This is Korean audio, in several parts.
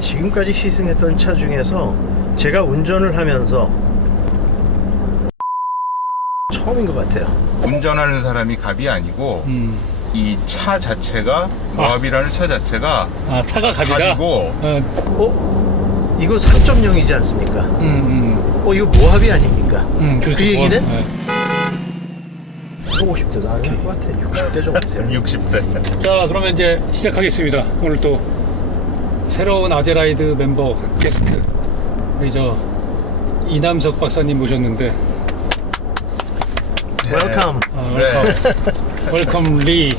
지금까지 시승했던 차 중에서 제가 운전을 하면서 처음인 것 같아요. 운전하는 사람이 갑이 아니고 이 차 자체가 모하비라는 차 자체가 차가 갑이다? 갑이고 이거 3.0이지 않습니까? 이거 모하비 아닙니까? 그렇죠. 그 얘기는? 네. 50대도 아닐 것 같아. 60대 정도 돼요. 60대. 자, 그러면 이제 시작하겠습니다. 오늘 또 새로운 아재라이드 멤버 게스트 우리 이남석 박사님 모셨는데 웰컴. 웰컴 리.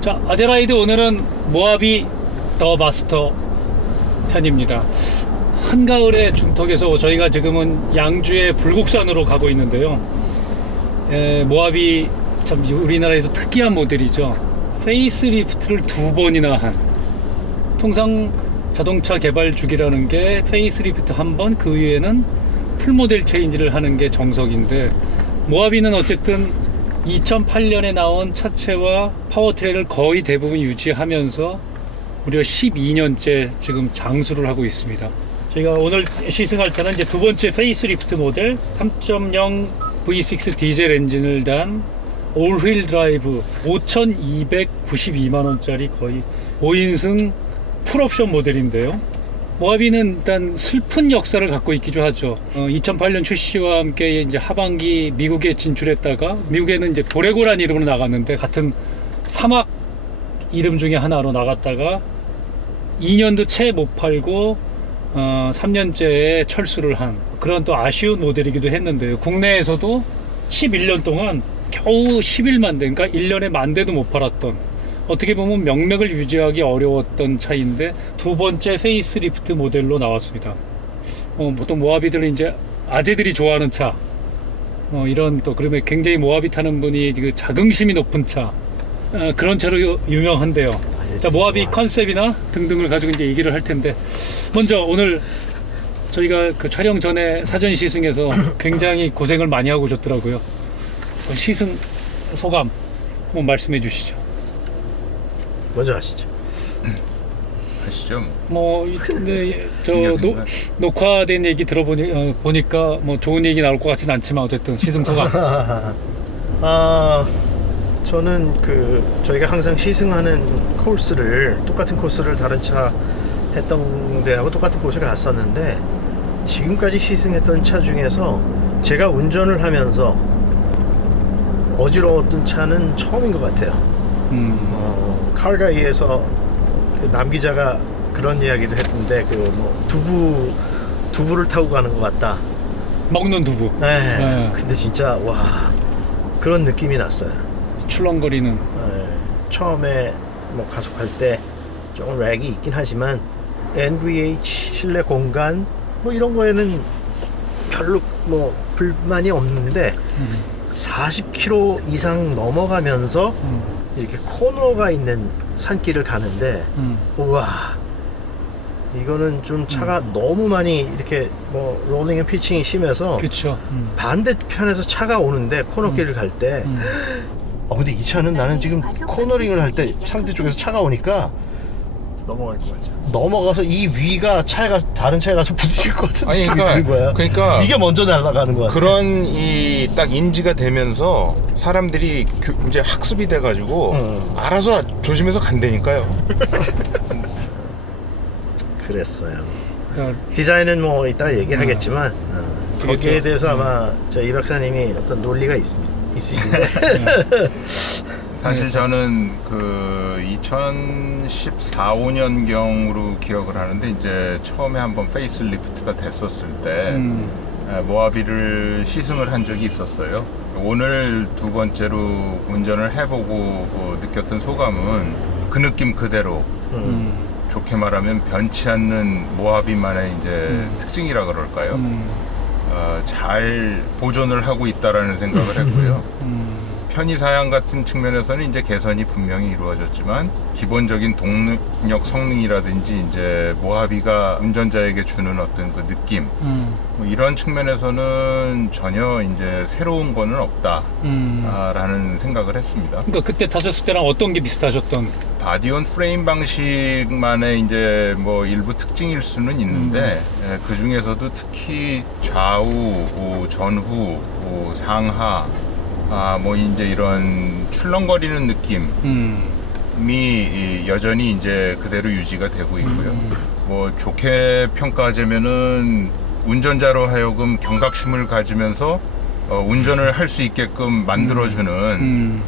자, 아재라이드 오늘은 모하비 더 마스터 편입니다. 한가을의 중턱에서 저희가 지금은 양주의 불곡산으로 가고 있는데요. 모하비 참 우리나라에서 특이한 모델이죠. 페이스리프트를 2번이나 한. 통상 자동차 개발 주기라는 게 페이스리프트 한 번, 그 위에는 풀모델 체인지를 하는 게 정석인데, 모하비는 어쨌든 2008년에 나온 차체와 파워트레인을 거의 대부분 유지하면서 무려 12년째 지금 장수를 하고 있습니다. 저희가 오늘 시승할 차는 이제 두 번째 페이스리프트 모델 3.0 V6 디젤 엔진을 단 올휠 드라이브 5,292만원짜리 거의 5인승 풀옵션 모델인데요. 모하비는 일단 슬픈 역사를 갖고 있기도 하죠. 2008년 출시와 함께 이제 하반기 미국에 진출했다가, 미국에는 이제 보레고란 이름으로 나갔는데 같은 사막 이름 중에 하나로 나갔다가 2년도 채 못 팔고 3년째에 철수를 한 그런 또 아쉬운 모델이기도 했는데요. 국내에서도 11년 동안 겨우 11만 대, 그러니까 1년에 10,000대도 못 팔았던, 어떻게 보면 명맥을 유지하기 어려웠던 차인데 두 번째 페이스리프트 모델로 나왔습니다. 보통 모하비들은 이제 아재들이 좋아하는 차, 이런 또 그러면 굉장히 모하비 타는 분이 그 자긍심이 높은 차, 그런 차로 유명한데요. 자, 모하비 컨셉이나 등등을 가지고 이제 얘기를 할 텐데, 먼저 오늘 저희가 그 촬영 전에 사전 시승에서 굉장히 고생을 많이 하고 오셨더라고요. 시승 소감 한번 말씀해 주시죠. 먼저 하시죠. 아시죠? 근데 녹화된 얘기 보니까 뭐 좋은 얘기 나올 것 같진 않지만 어쨌든 시승 소감. 저는 저희가 항상 시승하는 코스를, 똑같은 코스를 다른 차 했던 데하고 똑같은 코스를 갔었는데, 지금까지 시승했던 차 중에서 제가 운전을 하면서 어지러웠던 차는 처음인 것 같아요. 칼가이에서 남 기자가 그런 이야기도 했던데, 두부를 타고 가는 것 같다. 먹는 두부. 네. 근데 진짜 그런 느낌이 났어요. 출렁거리는. 네. 처음에 가속할 때 조금 렉이 있긴 하지만 NVH, 실내 공간 이런 거에는 별로 불만이 없는데 40km 이상 넘어가면서 이렇게 코너가 있는 산길을 가는데 우와, 이거는 좀 차가 너무 많이 이렇게 롤링 앤 피칭이 심해서, 그렇죠. 반대편에서 차가 오는데 코너길을 갈 때 근데 이 차는 나는 지금 코너링을 할 때 상대 쪽에서 차가 오니까 넘어갈 것 같아. 넘어가서 이 위가 다른 차에 가서 부딪힐 것 같은 느낌이 드는 거야. 그러니까 이게 먼저 날아가는 거야. 그런 딱 인지가 되면서 사람들이 이제 학습이 돼가지고 알아서 조심해서 간다니까요. 그랬어요. 그러니까 디자인은 이따 얘기하겠지만 거기에 대해서 아마 이 박사님이 어떤 논리가 있으신데 사실 저는 2014, 15년경으로 기억을 하는데, 이제 처음에 한번 페이스리프트가 됐었을 때 모하비를 시승을 한 적이 있었어요. 오늘 두 번째로 운전을 해보고 느꼈던 소감은 그 느낌 그대로, 좋게 말하면 변치 않는 모하비만의 이제 특징이라 그럴까요? 잘 보존을 하고 있다라는 생각을 했고요. 편의사양 같은 측면에서는 이제 개선이 분명히 이루어졌지만 기본적인 동력 성능이라든지 이제 모하비가 운전자에게 주는 어떤 그 느낌 뭐 이런 측면에서는 전혀 이제 새로운 거는 없다라는 생각을 했습니다. 그러니까 그때 타셨을 때랑 어떤 게 비슷하셨던? 바디온 프레임 방식만의 이제 뭐 일부 특징일 수는 있는데 그 중에서도 특히 좌우, 전후, 상하 뭐 이제 이런 출렁거리는 느낌이 여전히 이제 그대로 유지가 되고 있고요. 뭐 좋게 평가하자면은 운전자로 하여금 경각심을 가지면서 운전을 할 수 있게끔 만들어주는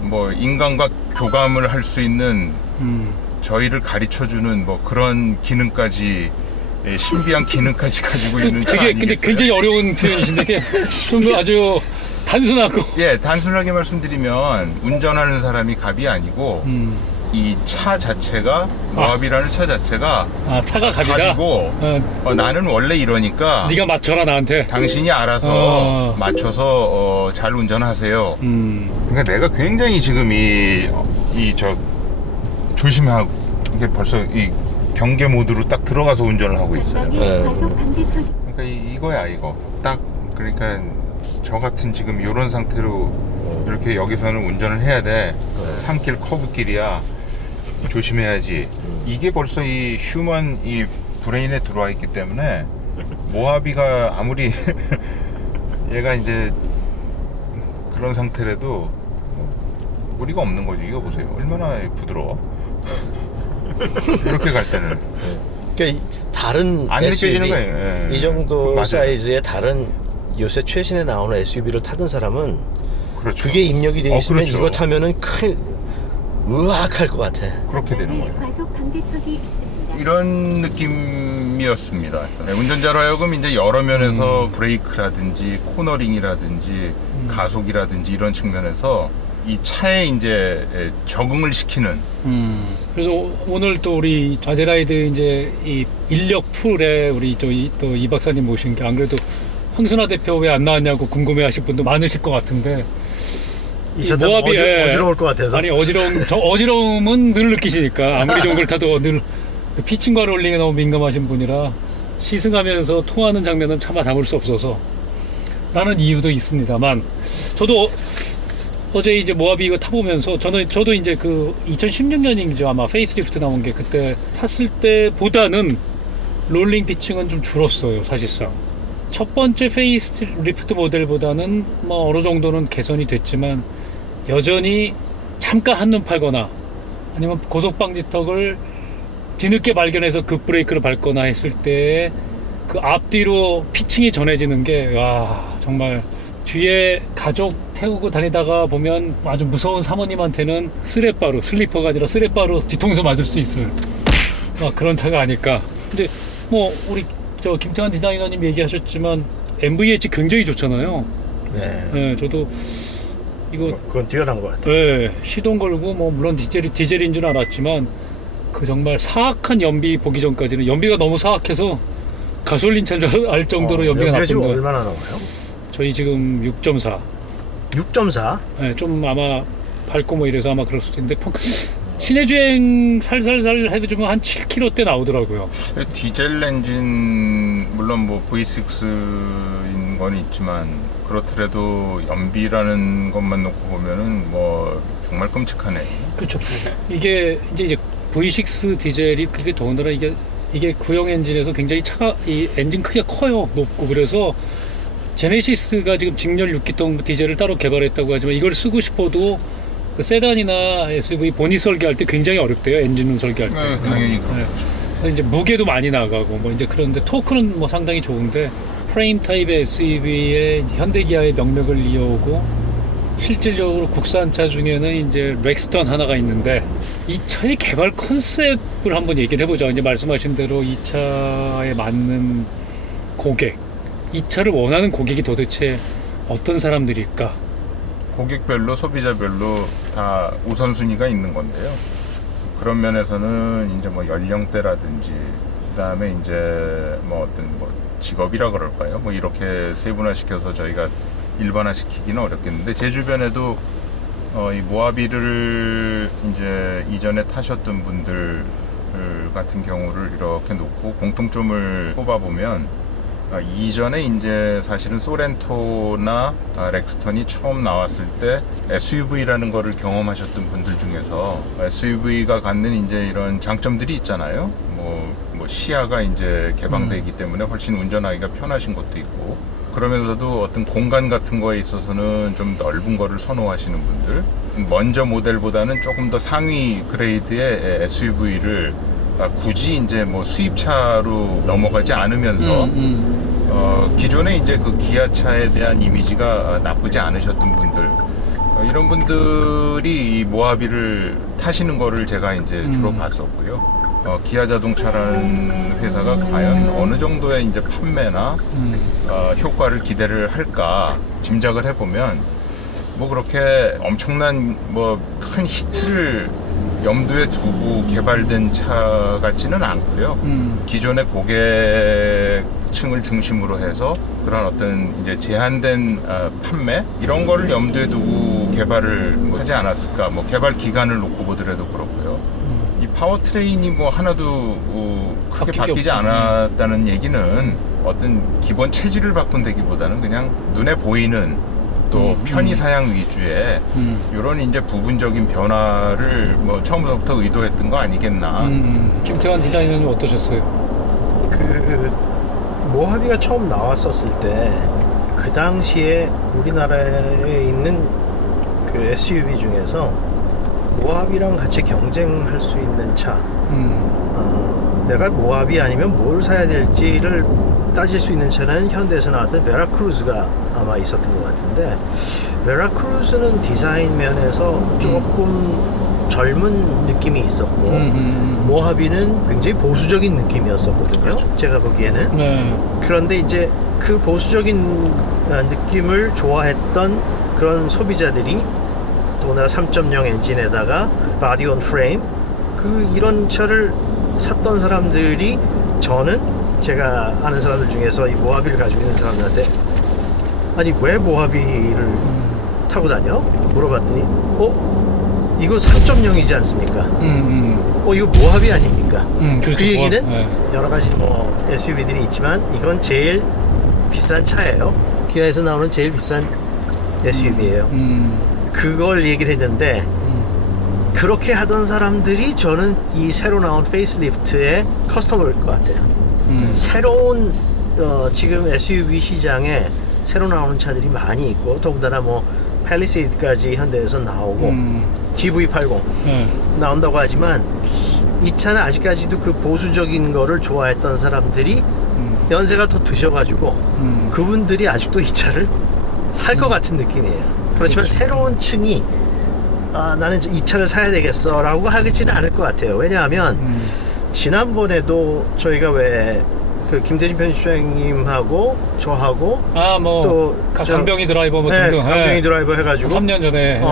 뭐 인간과 교감을 할 수 있는 저희를 가르쳐주는 뭐 그런 기능까지 신비한 기능까지 가지고 있는 차 되게 아니겠어요? 근데 굉장히 어려운 표현이신데 좀 아주 단순하고 예, 단순하게 말씀드리면 운전하는 사람이 갑이 아니고 이 차 자체가 모하비라는 차 자체가 차가 갑이다. 갑이고 나는 원래 이러니까 네가 맞춰라 나한테. 당신이 알아서 맞춰서 잘 운전하세요. 그러니까 내가 굉장히 지금 조심하고 이게 벌써 이 경계 모드로 딱 들어가서 운전을 하고 있어요. 그러니까 이거야 이거 딱 그러니까 저 같은 지금 이런 상태로 이렇게 여기서는 운전을 해야 돼. 산길 커브길이야. 조심해야지. 이게 벌써 이 휴먼 이 브레인에 들어와 있기 때문에 모하비가 아무리 얘가 이제 그런 상태라도 무리가 없는 거죠. 이거 보세요. 얼마나 부드러워. 이렇게 갈 때는 그러니까 다른 안 SUV, 느껴지는 거예요. 예. 이 정도 맞아요. 사이즈의 다른 요새 최신에 나오는 SUV를 타던 사람은 그렇죠. 그게 입력이 돼 있으면 그렇죠. 이거 타면은 으악할 것 같아. 그렇게 되는 거예요. 과속 방지턱이 있습니다. 이런 느낌이었습니다. 네, 운전자로 하여금 이제 여러 면에서 브레이크라든지 코너링이라든지 가속이라든지 이런 측면에서 이 차에 이제 적응을 시키는. 그래서 오늘 또 우리 아제라이드 이제 이 인력 풀에 우리 또 이 박사님 모신 게 안 그래도 황순아 대표 왜 안 나왔냐고 궁금해하실 분도 많으실 것 같은데. 이 차 타면 모하비에 어지러울 것 같아서. 아니 어지러움은 늘 느끼시니까 아무리 좋은 걸 타도 늘 피칭과 롤링에 너무 민감하신 분이라 시승하면서 통하는 장면은 차마 담을 수 없어서 라는 이유도 있습니다만 저도 어제 이제 모하비 이거 타보면서 저도 이제 그 2016년이죠 아마 페이스리프트 나온 게 그때 탔을 때보다는 롤링 피칭은 좀 줄었어요 사실상. 첫 번째 페이스리프트 모델보다는 뭐 어느 정도는 개선이 됐지만 여전히 잠깐 한눈 팔거나 아니면 고속방지턱을 뒤늦게 발견해서 급브레이크를 밟거나 했을 때 그 앞뒤로 피칭이 전해지는 게 와 정말 뒤에 가족 태우고 다니다가 보면 아주 무서운 사모님한테는 쓰레빠로 슬리퍼가 아니라 쓰레빠로 뒤통수 맞을 수 있을 그런 차가 아닐까. 근데 뭐 우리 저 김태환 디자이너님 얘기하셨지만 MVH 굉장히 좋잖아요. 네. 네, 저도 이거 그건 뛰어난 것 같아. 네, 시동 걸고 뭐 물론 디젤인 줄 알았지만 그 정말 사악한 연비 보기 전까지는 연비가 너무 사악해서 가솔린 차인 줄 알 정도로 연비가 지금 나쁜데 얼마나 나와요? 저희 지금 6.4. 6.4? 네, 좀 아마 밝고 뭐 이래서 아마 그럴 수도 있는데 시내 주행 살살살 해주면 한 7km대 나오더라고요. 디젤 엔진 물론 뭐 V6인 건 있지만 그렇더라도 연비라는 것만 놓고 보면은 뭐 정말 끔찍하네. 그렇죠. 이게 이제 V6 디젤이 그게 더군다나 이게 구형 엔진에서 굉장히 이 엔진 크기가 커요, 높고. 그래서 제네시스가 지금 직렬 6기통 디젤을 따로 개발했다고 하지만 이걸 쓰고 싶어도 그 세단이나 SUV 본닛 설계할 때 굉장히 어렵대요, 엔진룸 설계할 때. 네, 당연히 그렇겠죠. 그래서 이제 무게도 많이 나가고 뭐 이제 그런데 토크는 뭐 상당히 좋은데 프레임 타입의 SUV에 현대기아의 명맥을 이어오고 실질적으로 국산차 중에는 이제 렉스턴 하나가 있는데 이 차의 개발 컨셉을 한번 얘기를 해보자. 이제 말씀하신 대로 이 차에 맞는 고객, 이 차를 원하는 고객이 도대체 어떤 사람들일까? 고객별로 소비자별로 다 우선순위가 있는 건데요. 그런 면에서는 이제 뭐 연령대라든지 그다음에 이제 뭐 어떤 뭐 직업이라 그럴까요? 뭐 이렇게 세분화시켜서 저희가 일반화시키기는 어렵겠는데 제 주변에도 이 모하비를 이제 이전에 타셨던 분들 같은 경우를 이렇게 놓고 공통점을 뽑아보면 이전에 이제 사실은 소렌토나 렉스턴이 처음 나왔을 때 SUV라는 거를 경험하셨던 분들 중에서 SUV가 갖는 이제 이런 장점들이 있잖아요. 뭐 시야가 이제 개방되어 있기 때문에 훨씬 운전하기가 편하신 것도 있고, 그러면서도 어떤 공간 같은 거에 있어서는 좀 넓은 거를 선호하시는 분들, 먼저 모델보다는 조금 더 상위 그레이드의 SUV를 굳이 이제 뭐 수입차로 넘어가지 않으면서 기존에 이제 그 기아차에 대한 이미지가 나쁘지 않으셨던 분들, 이런 분들이 이 모하비를 타시는 거를 제가 이제 주로 봤었고요. 기아 자동차라는 회사가 과연 어느 정도의 이제 판매나 효과를 기대를 할까 짐작을 해보면 뭐 그렇게 엄청난 뭐 큰 히트를 염두에 두고 개발된 차 같지는 않고요. 기존의 고객층을 중심으로 해서 그런 어떤 이제 제한된 판매 이런 거를 염두에 두고 개발을 하지 않았을까. 뭐 개발 기간을 놓고 보더라도 그렇고요. 이 파워트레인이 뭐 하나도 크게 바뀌지 않았다는 얘기는 어떤 기본 체질을 바꾼다기보다는 그냥 눈에 보이는 또 편의 사양 위주의 이런 이제 부분적인 변화를 뭐 처음부터 의도했던 거 아니겠나. 김태환 디자이너님 어떠셨어요? 그 모하비가 처음 나왔었을 때 그 당시에 우리나라에 있는 그 SUV 중에서 모하비랑 같이 경쟁할 수 있는 차, 내가 모하비 아니면 뭘 사야 될지를 따질 수 있는 차는 현대에서 나왔던 베라크루즈가 아마 있었던 것 같은데, 베라크루즈는 디자인 면에서 조금 젊은 느낌이 있었고 모하비는 굉장히 보수적인 느낌이었었거든요. 그렇죠. 제가 보기에는. 네. 그런데 이제 그 보수적인 느낌을 좋아했던 그런 소비자들이 더구나 3.0 엔진에다가 바디 온 프레임, 그 이런 차를 샀던 사람들이, 저는 제가 아는 사람들 중에서 이 모하비를 가지고 있는 사람들한테 아니 왜 모하비를 타고 다녀? 물어봤더니 이거 3.0이지 않습니까? 이거 모하비 아닙니까? 그렇죠. 그 얘기는 네. 여러 가지 뭐 SUV들이 있지만 이건 제일 비싼 차예요. 기아에서 나오는 제일 비싼 SUV예요. 그걸 얘기를 했는데 그렇게 하던 사람들이 저는 이 새로 나온 페이스리프트의 커스터머일 것 같아요. 새로운 지금 SUV 시장에 새로 나오는 차들이 많이 있고, 더군다나 뭐 팰리세이드까지 현대에서 나오고 GV80 나온다고 하지만 이 차는 아직까지도 그 보수적인 거를 좋아했던 사람들이 연세가 더 드셔가지고 그분들이 아직도 이 차를 살 것 같은 느낌이에요. 그렇지만 새로운 층이 나는 이 차를 사야 되겠어 라고 하지는 않을 것 같아요. 왜냐하면 지난번에도 저희가 왜 그 김대진 편집장님하고 저하고 또 강병희 드라이버 뭐 등등 강병희 드라이버 해가지고 3년 전에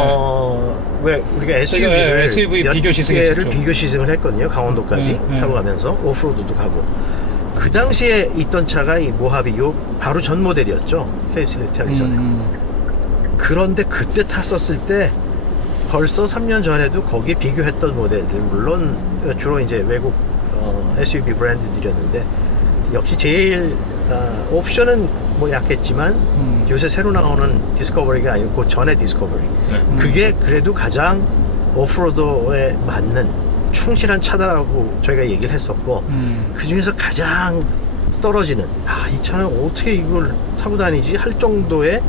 왜 우리가 SUV를 SUV 몇 비교 시승했었죠. 개를 비교 시승을 했거든요. 강원도까지 타고 가면서 오프로드도 가고. 그 당시에 있던 차가 이 모하비 바로 전 모델이었죠. 페이스리프트 하기 전에. 그런데 그때 탔었을 때 벌써 3년 전에도 거기에 비교했던 모델들, 물론 주로 이제 외국 SUV 브랜드들이었는데 역시 제일 옵션은 뭐 약했지만 요새 새로 나오는 디스커버리가 아니고 그 전에 디스커버리, 그게 그래도 가장 오프로드에 맞는 충실한 차다라고 저희가 얘기를 했었고, 그 중에서 가장 떨어지는 이 차는 어떻게 이걸 타고 다니지 할 정도의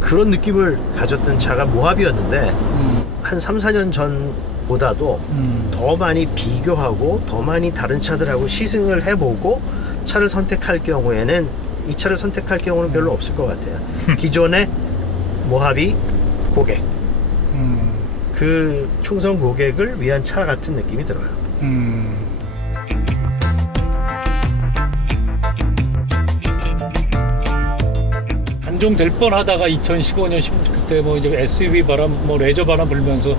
그런 느낌을 가졌던 차가 모하비였는데 한 3, 4년 전보다도 더 많이 비교하고 더 많이 다른 차들하고 시승을 해보고 차를 선택할 경우에는, 이 차를 선택할 경우는 별로 없을 것 같아요. 기존의 모하비 고객, 그 충성 고객을 위한 차 같은 느낌이 들어요. 단종될 뻔하다가 2015년 그때 뭐 이제 SUV 바람, 뭐 레저 바람 불면서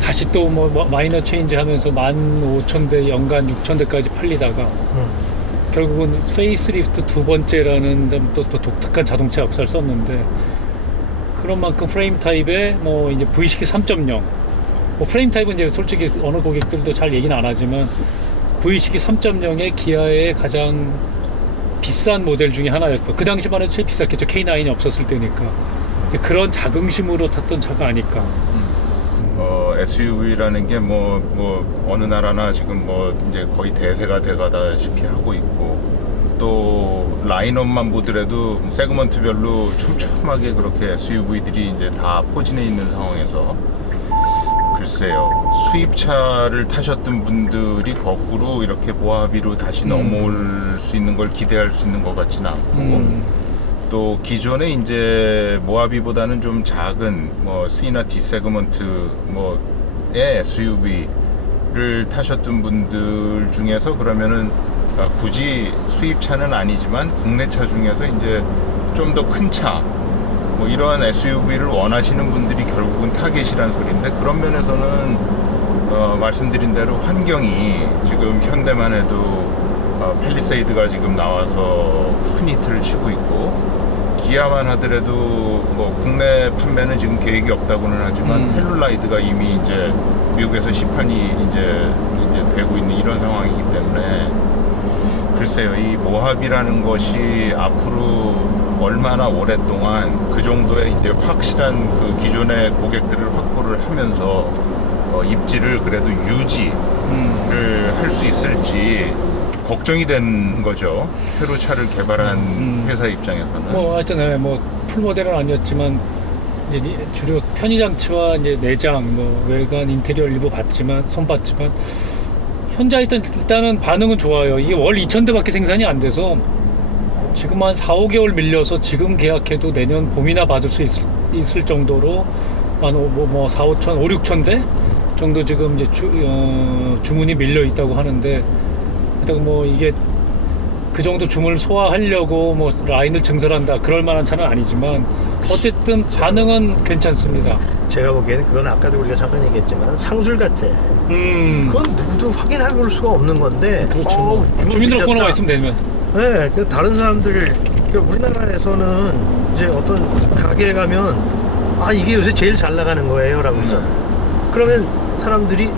다시 또 뭐 마이너 체인지 하면서 15,000대 연간 6,000대까지 팔리다가 결국은 페이스리프트 두 번째라는 또 독특한 자동차 역사를 썼는데 그런 만큼 프레임 타입의 뭐 이제 V식이 3.0 뭐 프레임 타입은 이제 솔직히 어느 고객들도 잘 얘기는 안 하지만 V식이 3.0의 기아의 가장 비싼 모델 중에 하나였던 그 당시만 해도 제일 비쌌겠죠. K9이 없었을 때니까 그런 자긍심으로 탔던 차가 아닐까. SUV라는 게 뭐 어느 나라나 지금 뭐 이제 거의 대세가 돼가다시피 하고 있고 또 라인업만 보더라도 세그먼트별로 촘촘하게 그렇게 SUV들이 이제 다 포진해 있는 상황에서 글쎄요 수입차를 타셨던 분들이 거꾸로 이렇게 모하비로 다시 넘어올 수 있는 걸 기대할 수 있는 것 같지는 않고 또 기존에 이제 모하비보다는 좀 작은 뭐 C나 D 세그먼트 뭐의 SUV를 타셨던 분들 중에서 그러면은 굳이 수입차는 아니지만 국내차 중에서 이제 좀 더 큰 차 뭐 이러한 SUV를 원하시는 분들이 결국은 타겟이란 소리인데 그런 면에서는 말씀드린 대로 환경이 지금 현대만 해도 팰리세이드가 지금 나와서 큰 히트를 치고 있고 기아만 하더라도 뭐 국내 판매는 지금 계획이 없다고는 하지만 텔룰라이드가 이미 이제 미국에서 시판이 이제 되고 있는 이런 상황이기 때문에 글쎄요 이 모하비라는 것이 앞으로 얼마나 오랫동안 그 정도의 이제 확실한 그 기존의 고객들을 확보를 하면서 입지를 그래도 유지를 할 수 있을지 걱정이 된 거죠. 새로 차를 개발한 회사 입장에서는. 뭐 하여튼 뭐 풀모델은 아니었지만 이제 주로 편의장치와 이제 내장, 뭐 외관 인테리어 일부 손봤지만 현재 일단은 반응은 좋아요. 이게 월 2,000대밖에 생산이 안 돼서 지금 한 4, 5개월 밀려서 지금 계약해도 내년 봄이나 받을 수 있을 정도로 한 4, 5천, 5, 6천 대 정도 지금 이제 주문이 밀려 있다고 하는데 일단 뭐 이게 그 정도 주문을 소화하려고 뭐 라인을 증설한다 그럴 만한 차는 아니지만 어쨌든 반응은 괜찮습니다. 제가 보기에는 그건 아까도 우리가 잠깐 얘기했지만 상술 같아. 그건 누구도 확인해 볼 수가 없는 건데. 그렇죠. 주민등록번호가 있으면 되면. 네, 그 다른 사람들, 그 우리나라에서는 이제 어떤 가게에 가면 이게 요새 제일 잘 나가는 거예요라고 그러잖아요. 그러면 사람들이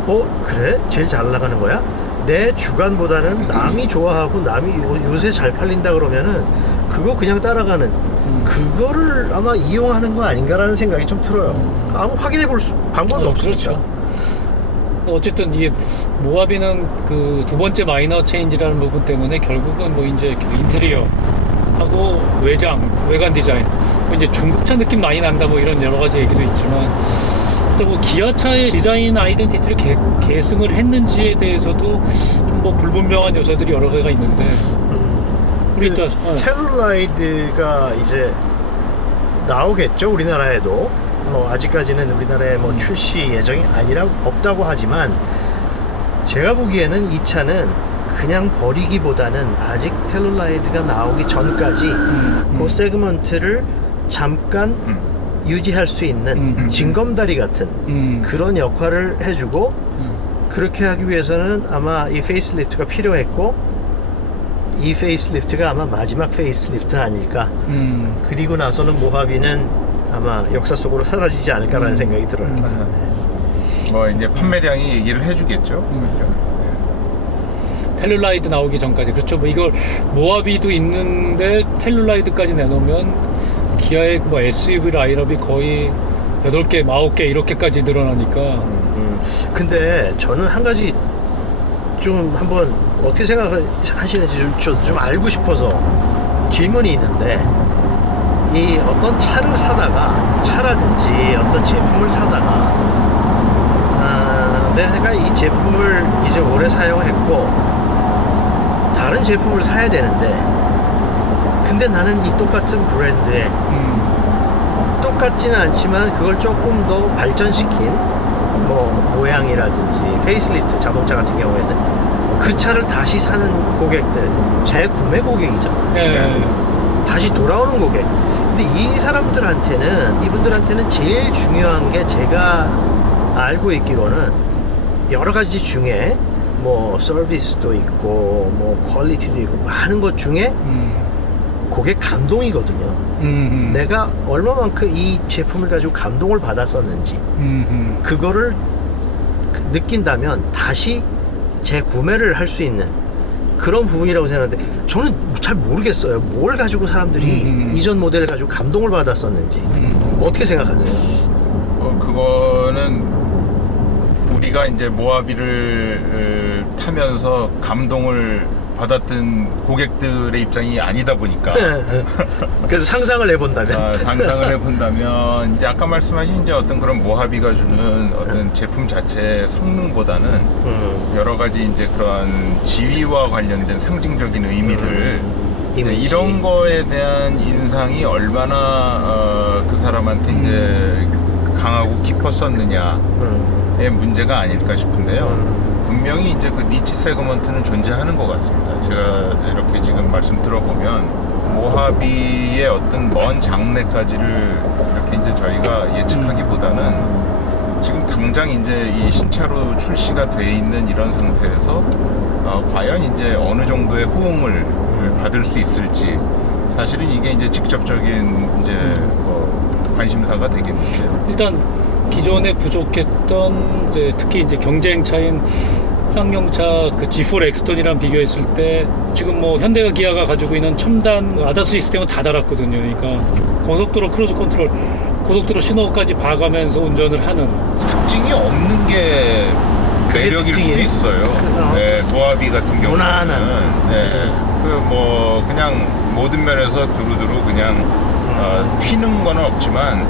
그래? 제일 잘 나가는 거야? 내 주관보다는 남이 좋아하고 남이 요새 잘 팔린다 그러면은 그거 그냥 따라가는 그거를 아마 이용하는 거 아닌가라는 생각이 좀 들어요. 아무 확인해 볼 방법이 없으니까. 그렇죠. 어쨌든 이게 모하비는 그 두 번째 마이너 체인지라는 부분 때문에 결국은 뭐 이제 인테리어 하고 외관 디자인 뭐 이제 중국차 느낌 많이 난다 뭐 이런 여러 가지 얘기도 있지만 또 뭐 기아차의 디자인 아이덴티티를 계승을 했는지에 대해서도 좀 뭐 불분명한 요소들이 여러 개가 있는데 텔룰라이드가 이제 나오겠죠 우리나라에도. 뭐 아직까지는 우리나라에 뭐 출시 예정이 없다고 하지만 제가 보기에는 이 차는 그냥 버리기보다는 아직 텔룰라이드가 나오기 전까지 그 세그먼트를 잠깐 유지할 수 있는 징검다리 같은 그런 역할을 해주고 그렇게 하기 위해서는 아마 이 페이스리프트가 필요했고 이 페이스리프트가 아마 마지막 페이스리프트 아닐까. 그리고 나서는 모하비는 아마 역사 속으로 사라지지 않을까라는 생각이 들어요. 뭐 이제 판매량이 얘기를 해주겠죠. 텔룰라이드 나오기 전까지 그렇죠. 뭐 이걸 모하비도 있는데 텔룰라이드까지 내놓으면 기아의 뭐 SUV 라인업이 거의 8개, 9개 이렇게까지 늘어나니까. 근데 저는 한 가지 좀 한번 어떻게 생각하시는지 좀 알고 싶어서 질문이 있는데 이 어떤 차라든지 어떤 제품을 사다가 내가 이 제품을 이제 오래 사용했고 다른 제품을 사야 되는데 근데 나는 이 똑같은 브랜드에 똑같지는 않지만 그걸 조금 더 발전시킨 뭐 모양이라든지 페이스리프트 자동차 같은 경우에는 그 차를 다시 사는 고객들 재구매 고객이잖아요. 네. 다시 돌아오는 고객. 근데 이분들한테는 제일 중요한 게 제가 알고 있기로는 여러 가지 중에 뭐 서비스도 있고 뭐 퀄리티도 있고 많은 것 중에 그게 감동이거든요. 내가 얼마만큼 이 제품을 가지고 감동을 받았었는지 그거를 느낀다면 다시 재구매를 할 수 있는 그런 부분이라고 생각하는데 저는 잘 모르겠어요. 뭘 가지고 사람들이 이전 모델을 가지고 감동을 받았었는지 어떻게 생각하세요? 그거는 우리가 이제 모하비를 타면서 감동을 받았던 고객들의 입장이 아니다 보니까 그래서 상상을 해본다면 상상을 해본다면 이제 아까 말씀하신 이제 어떤 그런 모하비가 주는 어떤 제품 자체의 성능보다는 여러 가지 이제 그런 지위와 관련된 상징적인 의미들 이제 이런 거에 대한 인상이 얼마나 그 사람한테 이제 강하고 깊었었느냐의 문제가 아닐까 싶은데요. 분명히 이제 그 니치 세그먼트는 존재하는 것 같습니다. 제가 이렇게 지금 말씀 들어보면 모하비의 어떤 먼 장래까지를 이렇게 이제 저희가 예측하기보다는 지금 당장 이제 이 신차로 출시가 돼 있는 이런 상태에서 과연 이제 어느 정도의 호응을 받을 수 있을지 사실은 이게 이제 직접적인 이제 관심사가 되겠는데요. 일단 기존에 부족했던 이제 특히 이제 경쟁차인 쌍용차 그 G4 엑스톤이랑 비교했을 때 지금 뭐 현대가 기아가 가지고 있는 첨단 아다스 시스템은 다 달았거든요. 그러니까 고속도로 크루즈 컨트롤, 고속도로 신호까지 봐가면서 운전을 하는 특징이 없는 게 매력일 수도 있어요. 네, 모하비 같은 경우는 무난한. 네, 그 뭐 그냥 모든 면에서 두루두루 그냥 튀는 거는 없지만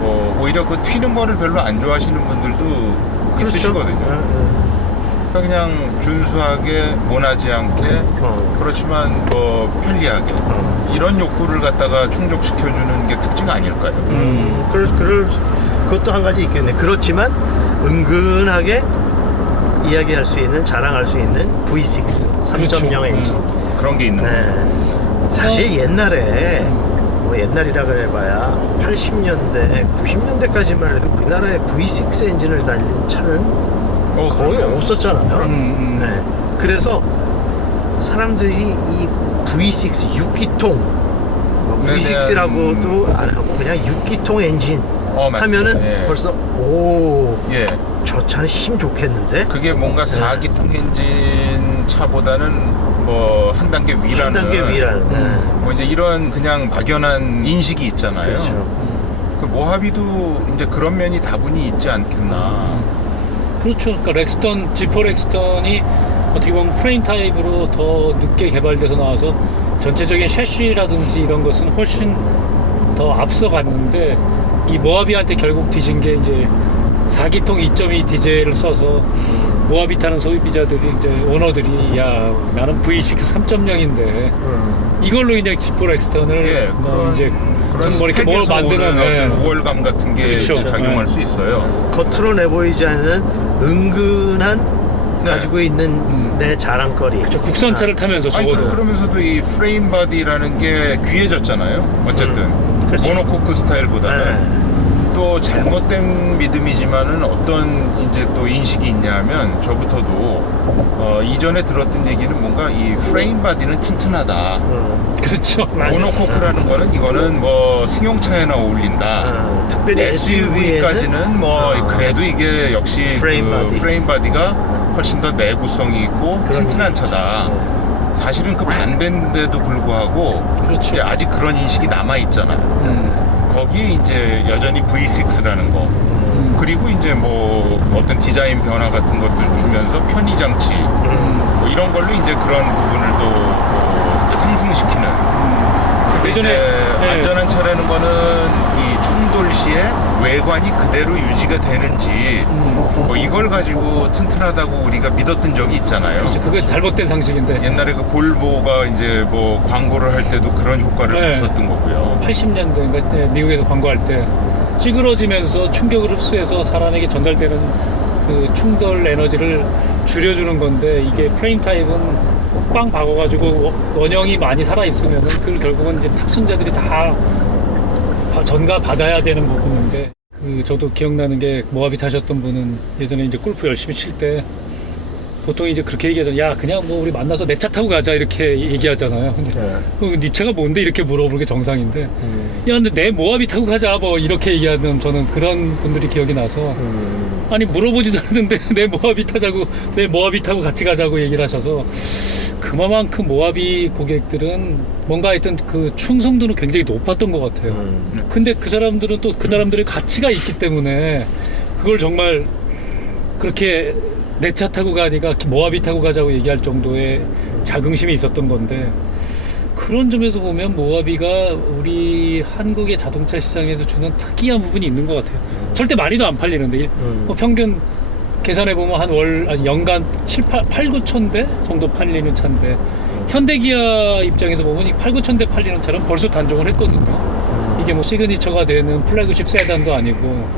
뭐 오히려 그 튀는 거를 별로 안 좋아하시는 분들도 있으시거든요. 그러니까 그냥 준수하게 모나지 않게 그렇지만 뭐 편리하게 이런 욕구를 갖다가 충족시켜주는 게 특징 아닐까요? 그것도 한 가지 있겠네. 그렇지만 은근하게 이야기할 수 있는 자랑할 수 있는 V6 3.0 엔진 그런 게 있는 거죠. 사실 옛날에 뭐 옛날이라 그래봐야 80년대 90년대까지만 해도 우리나라에 V6 엔진을 달린 차는 거의 없었잖아요. 네. 그래서 사람들이 이 V6 6기통 V6라고도 안 하고 그냥 6기통 엔진 하면은 예. 벌써 예. 저 차는 힘 좋겠는데? 그게 뭔가 4기통 엔진 차보다는 뭐 한 단계 위라는 한 단계 위라는 뭐 이제 이런 그냥 막연한 인식이 있잖아요. 그렇죠. 그 모하비도 이제 그런 면이 다분히 있지 않겠나. 그렇죠. 그러니까 렉스턴, G4 렉스턴이 어떻게 보면 프레임 타입으로 더 늦게 개발돼서 나와서 전체적인 셰시라든지 이런 것은 훨씬 더 앞서갔는데 이 모하비한테 결국 뒤진 게 이제 4기통 2.2 디젤을 써서 모하비 타는 소비자들이 이제 오너들이 야 나는 V6 3.0인데 이걸로 그냥 G4 렉스턴을 뭐 이제 그런 좀 뭐 이렇게 뭘 스펙에서 만드는 오는 어떤 우월감 같은 게 그렇죠. 작용할 수 있어요. 겉으로 내보이지 않는 은근한 가지고 있는 내 자랑거리. 그렇죠. 국산차를 타면서 아니 적어도 그러면서도 이 프레임 바디라는 게 귀해졌잖아요. 어쨌든 모노코크 스타일보다는 또 잘못된 믿음이지만은 어떤 이제 또 인식이 있냐면 저부터도 이전에 들었던 얘기는 뭔가 이 프레임 바디는 튼튼하다. 그렇죠. 모노코크라는 거는 이거는 뭐 승용차에나 어울린다. 특별히 SUV까지는 뭐 그래도 이게 역시 프레임 바디가 훨씬 더 내구성이 있고 튼튼한 차다. 사실은 그 반대인데도 불구하고 그렇죠. 이제 아직 그런 인식이 남아 있잖아요. 거기에 이제 여전히 V6라는 거 그리고 이제 뭐 어떤 디자인 변화 같은 것들 주면서 편의 장치 뭐 이런 걸로 이제 그런 부분을 또 이제 상승시키는 예전에 안전한 차라는 거는 이 충돌 시에 외관이 그대로 유지가 되는지 뭐 이걸 가지고 튼튼하다고 우리가 믿었던 적이 있잖아요. 그렇죠. 그게 잘못된 상식인데 옛날에 그 볼보가 이제 뭐 광고를 할 때도 그런 효과를 봤었던 거고요. 80년대인가 미국에서 광고할 때 찌그러지면서 충격을 흡수해서 사람에게 전달되는 그 충돌 에너지를 줄여주는 건데 이게 프레임 타입은 빵 박아가지고 원형이 많이 살아있으면은 그걸 결국은 이제 탑승자들이 다 전가 받아야 되는 부분인데 저도 기억나는 게 모하비 타셨던 분은 예전에 이제 골프 열심히 칠 때 보통 이제 그렇게 얘기하잖아요. 야, 그냥 뭐 우리 만나서 내 차 타고 가자 이렇게 얘기하잖아요. 근데 네 차가 뭔데 이렇게 물어보는 게 정상인데, 야, 근데 내 모하비 타고 가자 뭐 이렇게 얘기하는 저는 그런 분들이 기억이 나서, 아니 물어보지도 않았는데 내 모하비 타자고, 내 모하비 타고 같이 가자고 얘기를 하셔서, 그만큼 모하비 고객들은 뭔가 하여튼 그 충성도는 굉장히 높았던 것 같아요. 근데 그 사람들은 또 그 사람들의 가치가 있기 때문에 그걸 정말 그렇게 내 차 타고 가니까 모하비 타고 가자고 얘기할 정도의 자긍심이 있었던 건데, 그런 점에서 보면 모하비가 우리 한국의 자동차 시장에서 주는 특이한 부분이 있는 것 같아요. 절대 많이도 안 팔리는데 뭐 평균 계산해보면 한 연간 8, 9천 대 정도 팔리는 차인데, 현대기아 입장에서 보면 이 8, 9천 대 팔리는 차는 벌써 단종을 했거든요. 이게 뭐 시그니처가 되는 플래그십 세단도 아니고